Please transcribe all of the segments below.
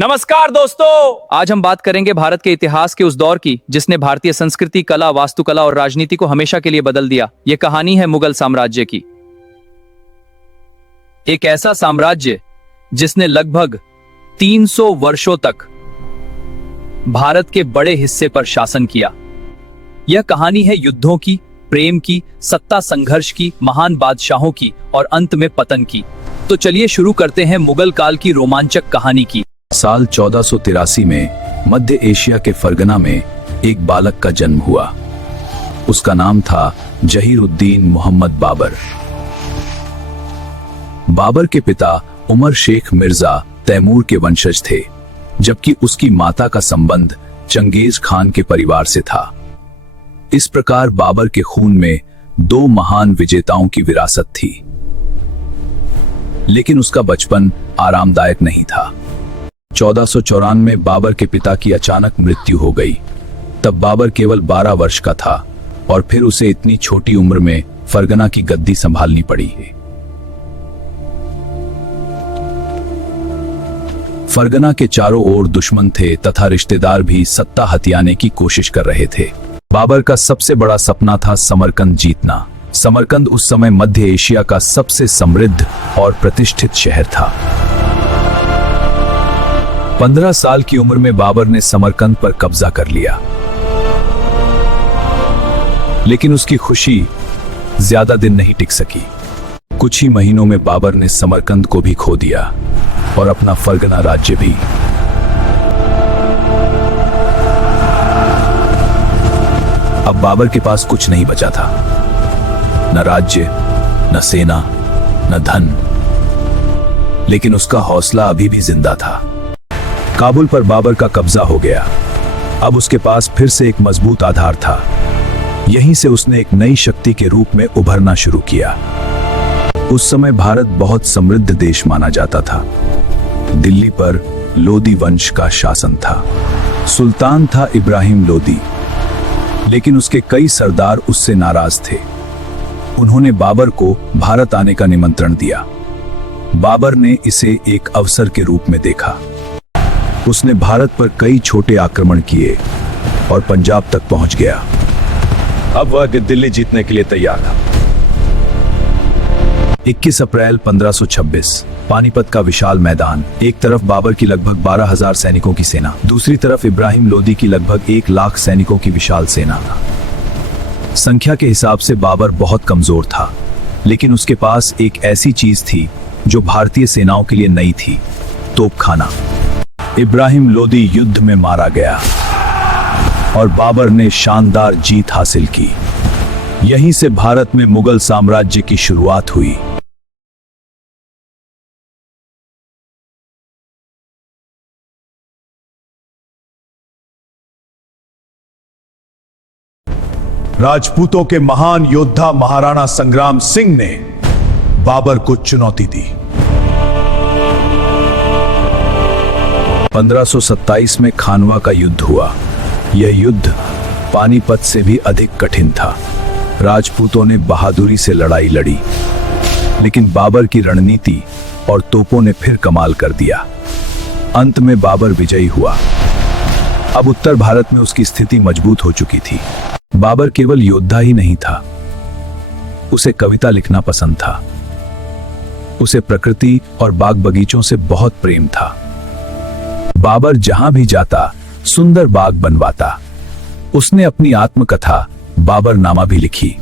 नमस्कार दोस्तों, आज हम बात करेंगे भारत के इतिहास के उस दौर की जिसने भारतीय संस्कृति, कला, वास्तुकला और राजनीति को हमेशा के लिए बदल दिया। यह कहानी है मुगल साम्राज्य की। एक ऐसा साम्राज्य जिसने लगभग 300 वर्षों तक भारत के बड़े हिस्से पर शासन किया। यह कहानी है युद्धों की, प्रेम की, सत्ता संघर्ष की, महान बादशाहों की और अंत में पतन की। तो चलिए शुरू करते हैं मुगल काल की रोमांचक कहानी की। साल 1483 में मध्य एशिया के फरगना में एक बालक का जन्म हुआ। उसका नाम था जहीर-उद-दीन मोहम्मद बाबर। बाबर के पिता उमर शेख मिर्जा तैमूर के वंशज थे, जबकि उसकी माता का संबंध चंगेज खान के परिवार से था। इस प्रकार बाबर के खून में दो महान विजेताओं की विरासत थी। लेकिन उसका बचपन आरामदायक नहीं था। 1494 में बाबर के पिता की अचानक मृत्यु हो गई। तब बाबर केवल 12 वर्ष का था और फिर उसे इतनी छोटी उम्र में फरगना की गद्दी संभालनी पड़ी है। फरगना के चारों ओर दुश्मन थे तथा रिश्तेदार भी सत्ता हथियाने की कोशिश कर रहे थे। बाबर का सबसे बड़ा सपना था समरकंद जीतना। समरकंद उस समय मध्य एशिया का सबसे समृद्ध और प्रतिष्ठित शहर था। 15 साल की उम्र में बाबर ने समरकंद पर कब्जा कर लिया। लेकिन उसकी खुशी ज्यादा दिन नहीं टिक सकी। कुछ ही महीनों में बाबर ने समरकंद को भी खो दिया और अपना फरगना राज्य भी। अब बाबर के पास कुछ नहीं बचा था, न राज्य, न सेना, न धन। लेकिन उसका हौसला अभी भी जिंदा था। काबुल पर बाबर का कब्जा हो गया। अब उसके पास फिर से एक मजबूत आधार था। यहीं से उसने एक नई शक्ति के रूप में उभरना शुरू किया। उस समय भारत बहुत समृद्ध देश माना जाता था। दिल्ली पर लोदी वंश का शासन था। सुल्तान था इब्राहिम लोदी। लेकिन उसके कई सरदार उससे नाराज थे। उन्होंने बाबर को भारत आने का निमंत्रण दिया। बाबर ने इसे एक अवसर के रूप में देखा। उसने भारत पर कई छोटे आक्रमण किए और पंजाब तक पहुंच गया। अब वह दिल्ली जीतने के लिए तैयार था। 21 अप्रैल 1526 पानीपत का विशाल मैदान। एक तरफ बाबर की लगभग 12,000 सैनिकों की सेना, दूसरी तरफ इब्राहिम लोदी की लगभग 1 लाख सैनिकों की विशाल सेना था। संख्या के हिसाब से बाबर बहुत कमजोर था, लेकिन उसके पास एक ऐसी चीज थी जो भारतीय सेनाओं के लिए नई थी, तोपखाना। इब्राहिम लोदी युद्ध में मारा गया और बाबर ने शानदार जीत हासिल की। यहीं से भारत में मुगल साम्राज्य की शुरुआत हुई। राजपूतों के महान योद्धा महाराणा संग्राम सिंह ने बाबर को चुनौती दी। 1527 में खानवा का युद्ध हुआ। यह युद्ध पानीपत से भी अधिक कठिन था। राजपूतों ने बहादुरी से लड़ाई लड़ी, लेकिन बाबर की रणनीति और तोपों ने फिर कमाल कर दिया। अंत में बाबर विजयी हुआ। अब उत्तर भारत में उसकी स्थिति मजबूत हो चुकी थी। बाबर केवल योद्धा ही नहीं था, उसे कविता लिखना पसंद था। उसे प्रकृति और बाग बगीचों से बहुत प्रेम था। बाबर जहां भी जाता सुंदर बाग बनवाता। उसने अपनी आत्मकथा बाबरनामा भी लिखी।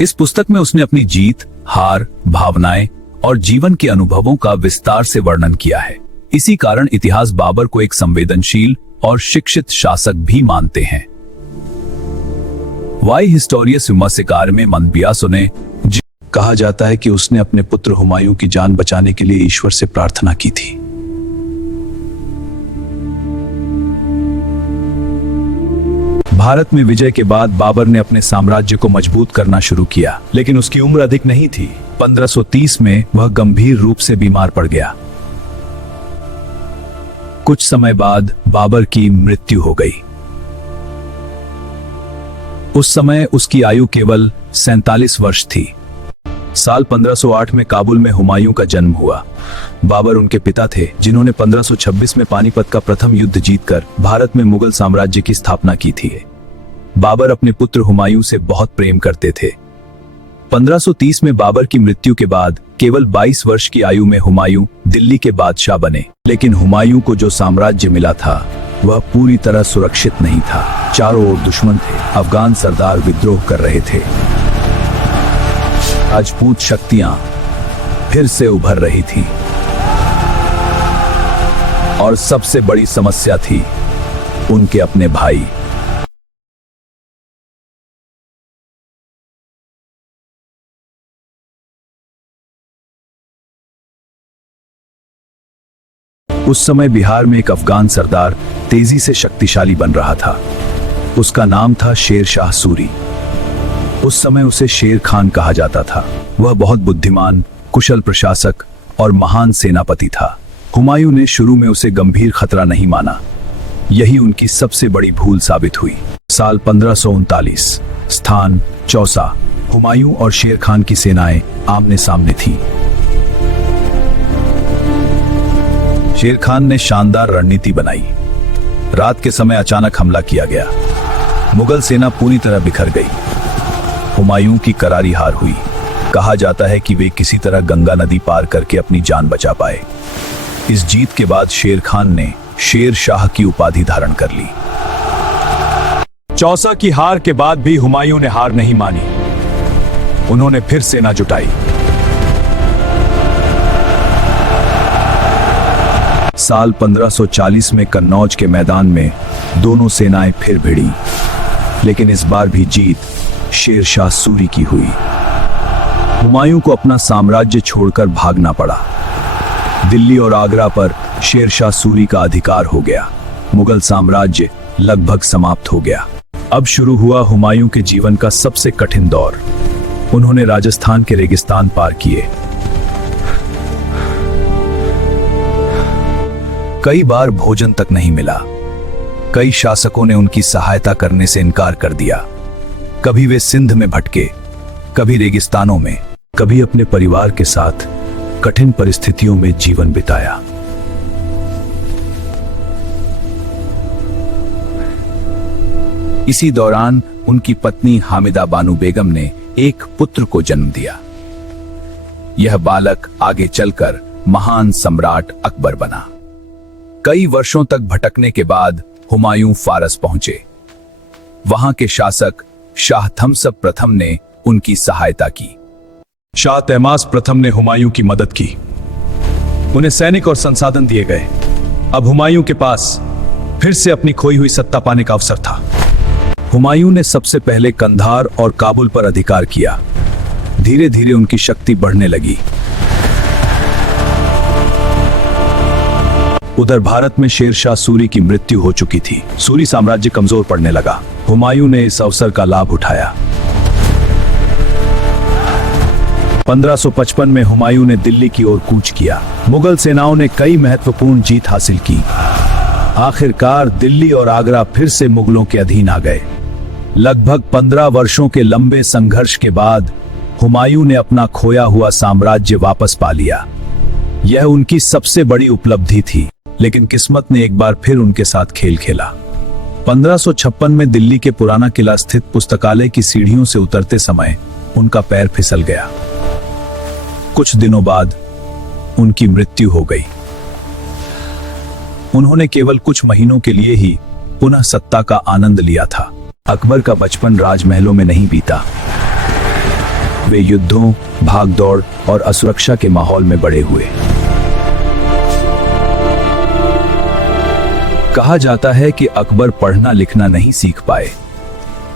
इस पुस्तक में उसने अपनी जीत, हार, भावनाएं और जीवन के अनुभवों का विस्तार से वर्णन किया है। इसी कारण इतिहास बाबर को एक संवेदनशील और शिक्षित शासक भी मानते हैं। वाई हिस्टोरियस विमर्शकार में मनबियासो ने कहा जाता है कि उसने अपने पुत्र हुमायूं की जान बचाने के लिए ईश्वर से प्रार्थना की थी। भारत में विजय के बाद बाबर ने अपने साम्राज्य को मजबूत करना शुरू किया, लेकिन उसकी उम्र अधिक नहीं थी। 1530 में वह गंभीर रूप से बीमार पड़ गया। कुछ समय बाद बाबर की मृत्यु हो गई। उस समय उसकी आयु केवल 47 वर्ष थी। साल 1508 में काबुल में हुमायूं का जन्म हुआ। बाबर उनके पिता थे, जिन्होंने 1526 में पानीपत का प्रथम युद्ध जीतकर भारत में मुगल साम्राज्य की स्थापना की थी। बाबर अपने पुत्र हुमायूं से बहुत प्रेम करते थे। 1530 में बाबर की मृत्यु के बाद केवल 22 वर्ष की आयु में हुमायूं दिल्ली के बादशाह बने। लेकिन हुमायूं को जो साम्राज्य मिला था वह पूरी तरह सुरक्षित नहीं था। चारों ओर दुश्मन थे। अफगान सरदार विद्रोह कर रहे थे। राजपूत शक्तियां फिर से उभर रही थी और सबसे बड़ी समस्या थी उनके अपने भाई। उस समय बिहार में एक अफगान सरदार तेजी से शक्तिशाली बन रहा था। उसका नाम था शेर शाह सूरी। उस समय उसे शेर खान कहा जाता था। वह बहुत बुद्धिमान, कुशल प्रशासक और महान सेनापति था। हुमायूं ने शुरू में उसे गंभीर खतरा नहीं माना। यही उनकी सबसे बड़ी भूल साबित हुई। साल 1539, स्थान चौसा। हुमायूं और शेर खान की सेनाएं आमने सामने थीं। शेर खान ने शानदार रणनीति बनाई। रात के समय अचानक हमला किया गया। मुगल सेना पूरी तरह बिखर गई। हुमायूं की करारी हार हुई। कहा जाता है कि वे किसी तरह गंगा नदी पार करके अपनी जान बचा पाए। इस जीत के बाद शेर खान ने शेर शाह की उपाधि धारण कर ली। चौसा की हार के बाद भी हुमायूं ने हार नहीं मानी। उन्होंने फिर सेना जुटाई। साल 1540 में कन्नौज के मैदान में दोनों सेनाएं फिर भिड़ी। लेकिन इस बार भी जीत शेर शाह सूरी की हुई। हुमायूं को अपना साम्राज्य छोड़कर भागना पड़ा। दिल्ली और आगरा पर शेर शाह सूरी का अधिकार हो गया। मुगल साम्राज्य लगभग समाप्त हो गया। अब शुरू हुआ हुमायूं के जीवन का सबसे कठिन दौर। उन्होंने राजस्थान के रेगिस्तान पार किए। कई बार भोजन तक नहीं मिला। कई शासकों ने उनकी सहायता करने से इनकार कर दिया। कभी वे सिंध में भटके, कभी रेगिस्तानों में, कभी अपने परिवार के साथ कठिन परिस्थितियों में जीवन बिताया। इसी दौरान उनकी पत्नी हामिदा बानू बेगम ने एक पुत्र को जन्म दिया। यह बालक आगे चलकर महान सम्राट अकबर बना। कई वर्षों तक भटकने के बाद हुमायूं फारस पहुंचे। वहां के शासक शाह थमसब प्रथम ने उनकी सहायता की। शाह तैमास प्रथम ने हुमायूं की मदद की। उन्हें सैनिक और संसाधन दिए गए। अब हुमायूं के पास फिर से अपनी खोई हुई सत्ता पाने का अवसर था। हुमायूं ने सबसे पहले कंधार और काबुल पर अधिकार किया। धीरे धीरे उनकी शक्ति बढ़ने लगी। उधर भारत में शेर शाह सूरी की मृत्यु हो चुकी थी। सूरी साम्राज्य कमजोर पड़ने लगा। हुमायूं ने इस अवसर का लाभ उठाया। 1555 में हुमायूं ने दिल्ली की ओर कूच किया। मुगल सेनाओं ने कई महत्वपूर्ण जीत हासिल की। आखिरकार दिल्ली और आगरा फिर से मुगलों के अधीन आ गए। लगभग 15 वर्षों के लंबे संघर्ष के बाद हुमायूं ने अपना खोया हुआ साम्राज्य वापस पा लिया। यह उनकी सबसे बड़ी उपलब्धि थी। लेकिन किस्मत ने एक बार फिर उनके साथ खेल खेला। 1556 में दिल्ली के पुराना किला स्थित पुस्तकालय की सीढ़ियों से उतरते समय उनका पैर फिसल गया। कुछ दिनों बाद उनकी मृत्यु हो गई। उन्होंने केवल कुछ महीनों के लिए ही पुनः सत्ता का आनंद लिया था। अकबर का बचपन राजमहलों में नहीं बीता। वे युद्धों, भागदौड़ और असुरक्षा के माहौल में बड़े हुए। कहा जाता है कि अकबर पढ़ना लिखना नहीं सीख पाए,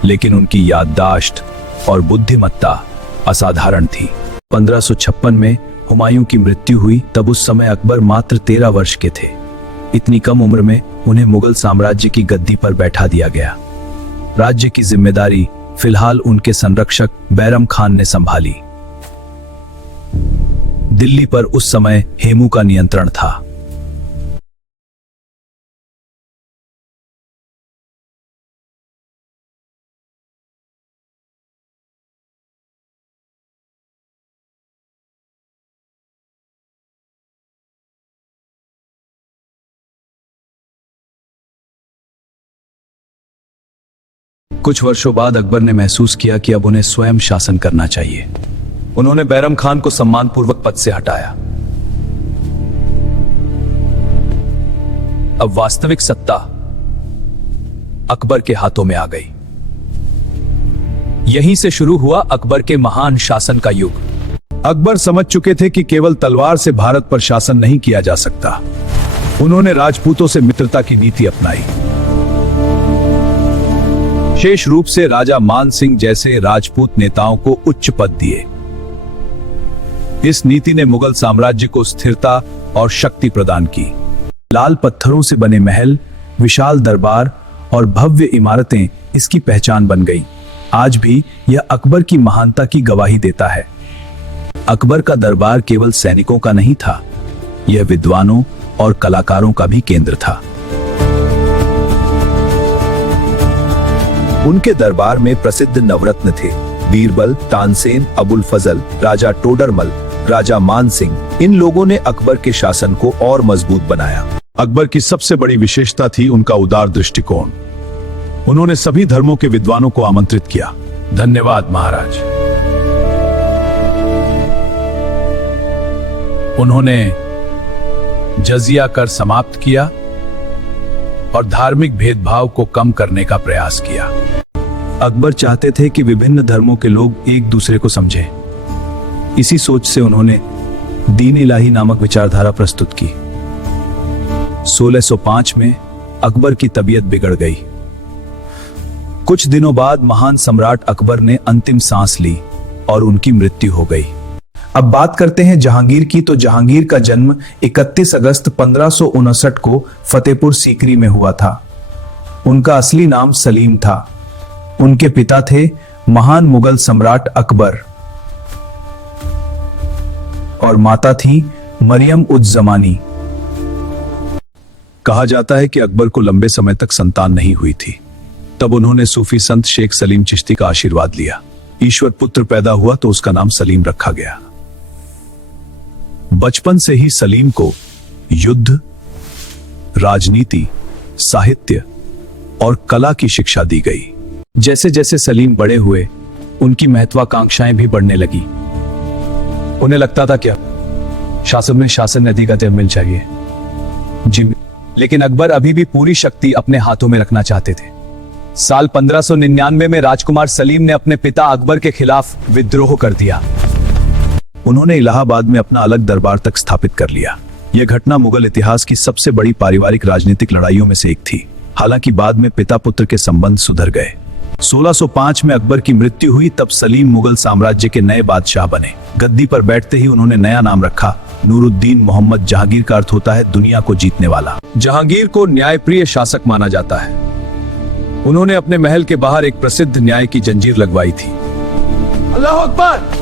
लेकिन उनकी याददाश्त और बुद्धिमत्ता असाधारण थी। 1556 में हुमायूं की मृत्यु हुई। तब उस समय अकबर मात्र 13 वर्ष के थे। इतनी कम उम्र में उन्हें मुगल साम्राज्य की गद्दी पर बैठा दिया गया। राज्य की जिम्मेदारी फिलहाल उनके संरक्षक बैरम खान ने संभाली। दिल्ली पर उस समय हेमू का नियंत्रण था। कुछ वर्षों बाद अकबर ने महसूस किया कि अब उन्हें स्वयं शासन करना चाहिए। उन्होंने बैरम खान को सम्मानपूर्वक पद से हटाया। अब वास्तविक सत्ता अकबर के हाथों में आ गई। यहीं से शुरू हुआ अकबर के महान शासन का युग। अकबर समझ चुके थे कि केवल तलवार से भारत पर शासन नहीं किया जा सकता। उन्होंने राजपूतों से मित्रता की नीति अपनाई। विशेष रूप से राजा मान सिंह जैसे राजपूत नेताओं को उच्च पद दिए। इस नीति ने मुगल साम्राज्य को स्थिरता और शक्ति प्रदान की। लाल पत्थरों से बने महल, विशाल दरबार और भव्य इमारतें इसकी पहचान बन गई। आज भी यह अकबर की महानता की गवाही देता है। अकबर का दरबार केवल सैनिकों का नहीं था, यह विद्वानों और कलाकारों का भी केंद्र था। उनके दरबार में प्रसिद्ध नवरत्न थे: बीरबल, तानसेन, अबुल फजल, राजा टोडरमल, राजा मान सिंह। इन लोगों ने अकबर के शासन को और मजबूत बनाया। अकबर की सबसे बड़ी विशेषता थी उनका उदार दृष्टिकोण। उन्होंने सभी धर्मों के विद्वानों को आमंत्रित किया। धन्यवाद महाराज। उन्होंने जजिया कर समाप्त किया और धार्मिक भेदभाव को कम करने का प्रयास किया। अकबर चाहते थे कि विभिन्न धर्मों के लोग एक दूसरे को समझें। इसी सोच से उन्होंने दीन इलाही नामक विचारधारा प्रस्तुत की। 1605 में अकबर की तबीयत बिगड़ गई। कुछ दिनों बाद महान सम्राट अकबर ने अंतिम सांस ली और उनकी मृत्यु हो गई। अब बात करते हैं जहांगीर की। तो जहांगीर का जन्म 31 अगस्त 1559 को फतेहपुर सीकरी में हुआ था। उनका असली नाम सलीम था। उनके पिता थे महान मुगल सम्राट अकबर और माता थी मरियम उज जमानी। कहा जाता है कि अकबर को लंबे समय तक संतान नहीं हुई थी। तब उन्होंने सूफी संत शेख सलीम चिश्ती का आशीर्वाद लिया। ईश्वर पुत्र पैदा हुआ तो उसका नाम सलीम रखा गया। बचपन से ही सलीम को युद्ध, राजनीति, साहित्य और कला की शिक्षा दी गई। जैसे जैसे सलीम बड़े हुए, उनकी महत्वाकांक्षाएं भी बढ़ने लगी। उन्हें लगता था कि शासन में शासन अधिकार मिल चाहिए जी, लेकिन अकबर अभी भी पूरी शक्ति अपने हाथों में रखना चाहते थे। साल 1599 में राजकुमार सलीम ने अपने पिता अकबर के खिलाफ विद्रोह कर दिया। उन्होंने इलाहाबाद में अपना अलग दरबार तक स्थापित कर लिया। यह घटना मुगल इतिहास की सबसे बड़ी पारिवारिक राजनीतिक लड़ाइयों में से एक थी। हालांकि बाद में पिता पुत्र के संबंध सुधर गए। 1605 में अकबर की मृत्यु हुई। तब सलीम मुगल साम्राज्य के नए बादशाह बने। गद्दी पर बैठते ही उन्होंने नया नाम रखा, नूरुद्दीन मोहम्मद जहांगीर का अर्थ होता है दुनिया को जीतने वाला। जहांगीर को न्यायप्रिय शासक माना जाता है। उन्होंने अपने महल के बाहर एक प्रसिद्ध न्याय की जंजीर लगवाई थी। अल्लाह अकबर।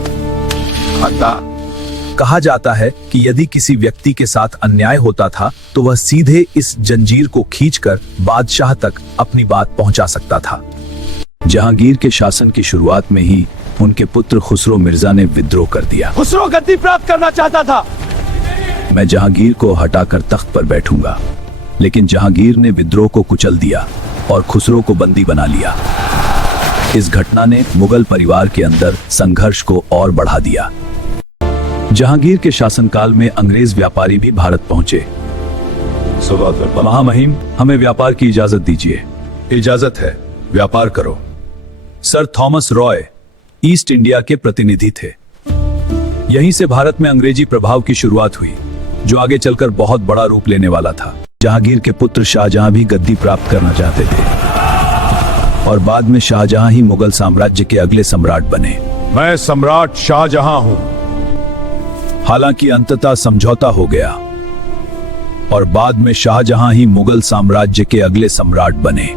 कहा जाता है कि यदि किसी व्यक्ति के साथ अन्याय होता था तो वह सीधे इस जंजीर को खींचकर बादशाह तक अपनी बात पहुंचा सकता था। जहांगीर के शासन की शुरुआत में ही उनके पुत्र खुसरो मिर्जा ने विद्रोह कर दिया। खुसरो गद्दी प्राप्त करना चाहता था। मैं जहांगीर को हटाकर तख्त पर बैठूंगा, लेकिन जहांगीर ने विद्रोह को कुचल दिया और खुसरो को बंदी बना लिया। इस घटना ने मुगल परिवार के अंदर संघर्ष को और बढ़ा दिया। जहांगीर के शासनकाल में अंग्रेज व्यापारी भी भारत पहुंचे। महामहिम, हमें व्यापार की इजाजत दीजिए। इजाजत है, व्यापार करो। Sir Thomas Roy east India के प्रतिनिधि थे। यहीं से भारत में अंग्रेजी प्रभाव की शुरुआत हुई, जो आगे चलकर बहुत बड़ा रूप लेने वाला था। जहांगीर के पुत्र शाहजहां भी गद्दी प्राप्त करना चाहते थे और बाद में शाहजहां ही मुगल साम्राज्य के अगले सम्राट बने। मैं सम्राट शाहजहां हूं। हालांकि अंततः समझौता हो गया और बाद में शाहजहां ही मुगल साम्राज्य के अगले सम्राट बने।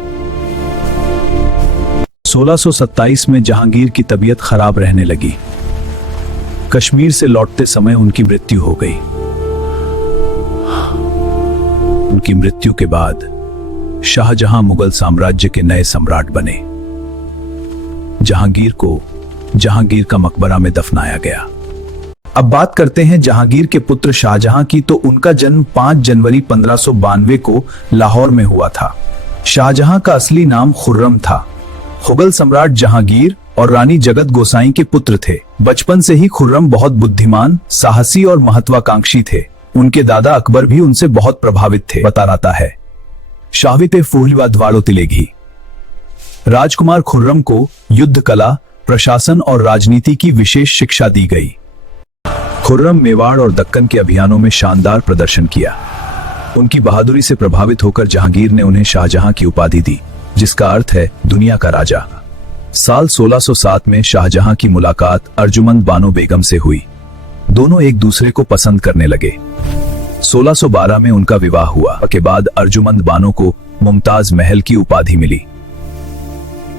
1627 में जहांगीर की तबीयत खराब रहने लगी। कश्मीर से लौटते समय उनकी मृत्यु हो गई। उनकी मृत्यु के बाद शाहजहां मुगल साम्राज्य के नए सम्राट बने। जहांगीर को जहांगीर का मकबरा में दफनाया गया। अब बात करते हैं जहांगीर के पुत्र शाहजहां की। तो उनका जन्म 5 जनवरी 1592 को लाहौर में हुआ था। शाहजहां का असली नाम खुर्रम था। मुगल सम्राट जहांगीर और रानी जगत गोसाई के पुत्र थे। बचपन से ही खुर्रम बहुत बुद्धिमान, साहसी और महत्वाकांक्षी थे। उनके दादा अकबर भी उनसे बहुत प्रभावित थे, बता रहा है शाहविते फूलवादवाड़ो तिलेगी। राजकुमार खुर्रम को युद्ध कला, प्रशासन और राजनीति की विशेष शिक्षा दी गई। खुर्रम मेवाड़ और दक्कन के अभियानों में शानदार प्रदर्शन किया। उनकी बहादुरी से प्रभावित होकर जहांगीर ने उन्हें शाहजहां की उपाधि दी, जिसका अर्थ है दुनिया का राजा। साल 1607 में शाहजहां की मुलाकात अर्जुमंद बानो बेगम से हुई। दोनों एक दूसरे को पसंद करने लगे। 1612 में उनका विवाह हुआ। के बाद अर्जुमंद बानो को मुमताज महल की उपाधि मिली।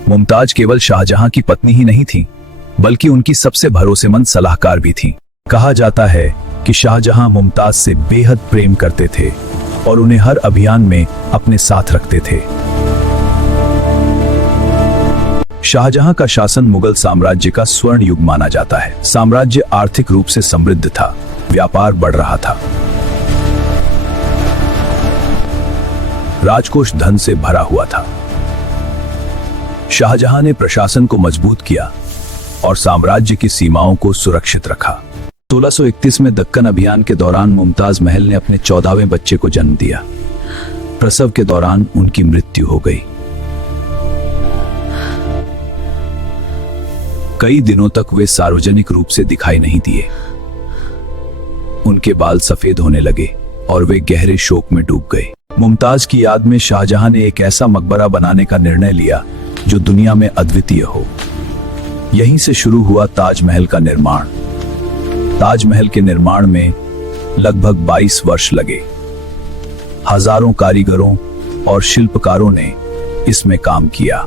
मुमताज केवल शाहजहां की पत्नी ही नहीं थी, बल्कि उनकी सबसे भरोसेमंद सलाहकार भी थी। कहा जाता है कि शाहजहां मुमताज से बेहद प्रेम करते थे और उन्हें हर अभियान में अपने साथ रखते थे। शाहजहां का शासन मुगल साम्राज्य का स्वर्ण युग माना जाता है। साम्राज्य आर्थिक रूप से समृद्ध था, व्यापार बढ़ रहा था, राजकोष धन से भरा हुआ था। शाहजहां ने प्रशासन को मजबूत किया और साम्राज्य की सीमाओं को सुरक्षित रखा। 1631 में दक्कन अभियान के दौरान मुमताज महल ने अपने 14वें बच्चे को जन्म दिया। प्रसव के दौरान उनकी मृत्यु हो गई। कई दिनों तक वे सार्वजनिक रूप से दिखाई नहीं दिए। उनके बाल सफेद होने लगे और वे गहरे शोक में डूब गए। मुमताज की याद में शाहजहां ने एक ऐसा मकबरा बनाने का निर्णय लिया जो दुनिया में अद्वितीय हो। यहीं से शुरू हुआ ताजमहल का निर्माण। ताजमहल के निर्माण में लगभग 22 वर्ष लगे। हजारों कारीगरों और शिल्पकारों ने इसमें काम किया।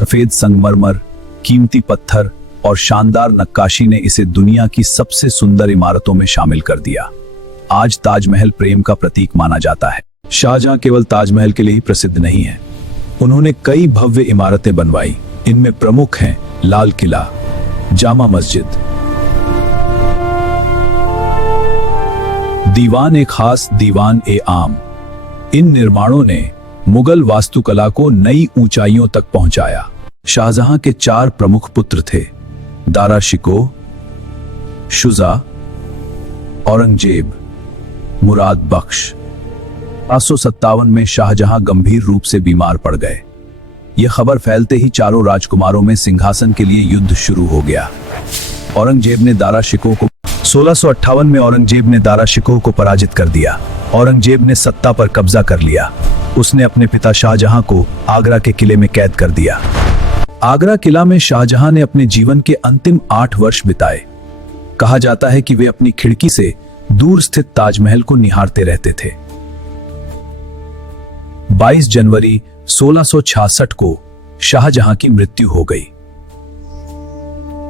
सफेद संगमरमर, कीमती पत्थर और शानदार नक्काशी ने इसे दुनिया की सबसे सुंदर इमारतों में शामिल कर दिया। आज ताजमहल प्रेम का प्रतीक माना जाता है। शाहजहां केवल ताजमहल के लिए ही प्रसिद्ध नहीं है, उन्होंने कई भव्य इमारतें बनवाई। इनमें प्रमुख हैं लाल किला, जामा मस्जिद, दीवान ए खास, दीवान ए आम। इन निर्माणों ने मुगल वास्तुकला को नई ऊंचाइयों तक पहुंचाया। शाहजहां के 4 प्रमुख पुत्र थे, दारा शिकोह, शुजा, औरंगजेब, मुराद बख्श। 557 में शाहजहां गंभीर रूप से बीमार पड़ गए। यह खबर फैलते ही चारों राजकुमारों में सिंहासन के लिए युद्ध शुरू हो गया। औरंगजेब ने दारा शिकोह को 1658 में औरंगजेब ने दारा शिकोह को पराजित कर दिया। औरंगजेब ने सत्ता पर कब्जा कर लिया। उसने अपने पिता शाहजहां को आगरा के किले में कैद कर दिया। आगरा किला में शाहजहां ने अपने जीवन के अंतिम 8 वर्ष बिताए। कहा जाता है कि वे अपनी खिड़की से दूर स्थित ताजमहल को निहारते रहते थे। 22 जनवरी 1666 को शाहजहां की मृत्यु हो गई।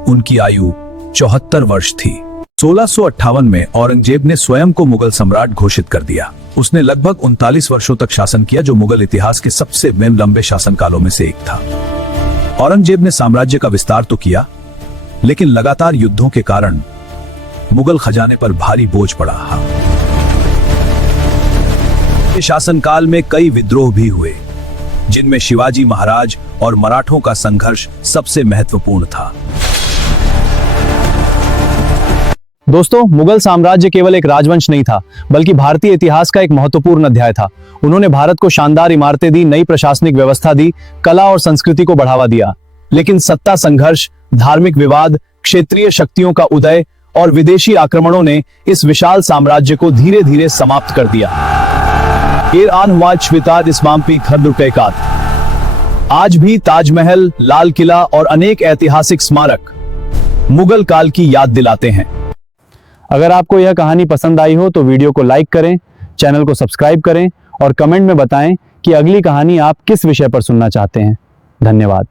उनकी आयु 74 वर्ष थी। 1658 में औरंगजेब ने स्वयं को मुगल सम्राट घोषित कर दिया। उसने लगभग 39 वर्षों तक शासन किया, जो मुगल इतिहास के सबसे लंबे शासनकालों में से एक था। औरंगजेब ने साम्राज्य का विस्तार तो किया, लेकिन लगातार युद्धों के कारण मुगल खजाने पर भारी बोझ पड़ा। इस शासनकाल में कई विद्रोह भी हुए, जिनमें शिवाजी महाराज और मराठों का संघर्ष सबसे महत्वपूर्ण था। दोस्तों, मुगल साम्राज्य केवल एक राजवंश नहीं था, बल्कि भारतीय इतिहास का एक महत्वपूर्ण अध्याय था। उन्होंने भारत को शानदार इमारतें दी, नई प्रशासनिक व्यवस्था दी, कला और संस्कृति को बढ़ावा दिया। लेकिन सत्ता संघर्ष, धार्मिक विवाद, क्षेत्रीय शक्तियों का उदय और विदेशी आक्रमणों ने इस विशाल साम्राज्य को धीरे धीरे समाप्त कर दिया। आज भी ताजमहल, लाल किला और अनेक ऐतिहासिक स्मारक मुगल काल की याद दिलाते हैं। अगर आपको यह कहानी पसंद आई हो तो वीडियो को लाइक करें, चैनल को सब्सक्राइब करें और कमेंट में बताएं कि अगली कहानी आप किस विषय पर सुनना चाहते हैं। धन्यवाद।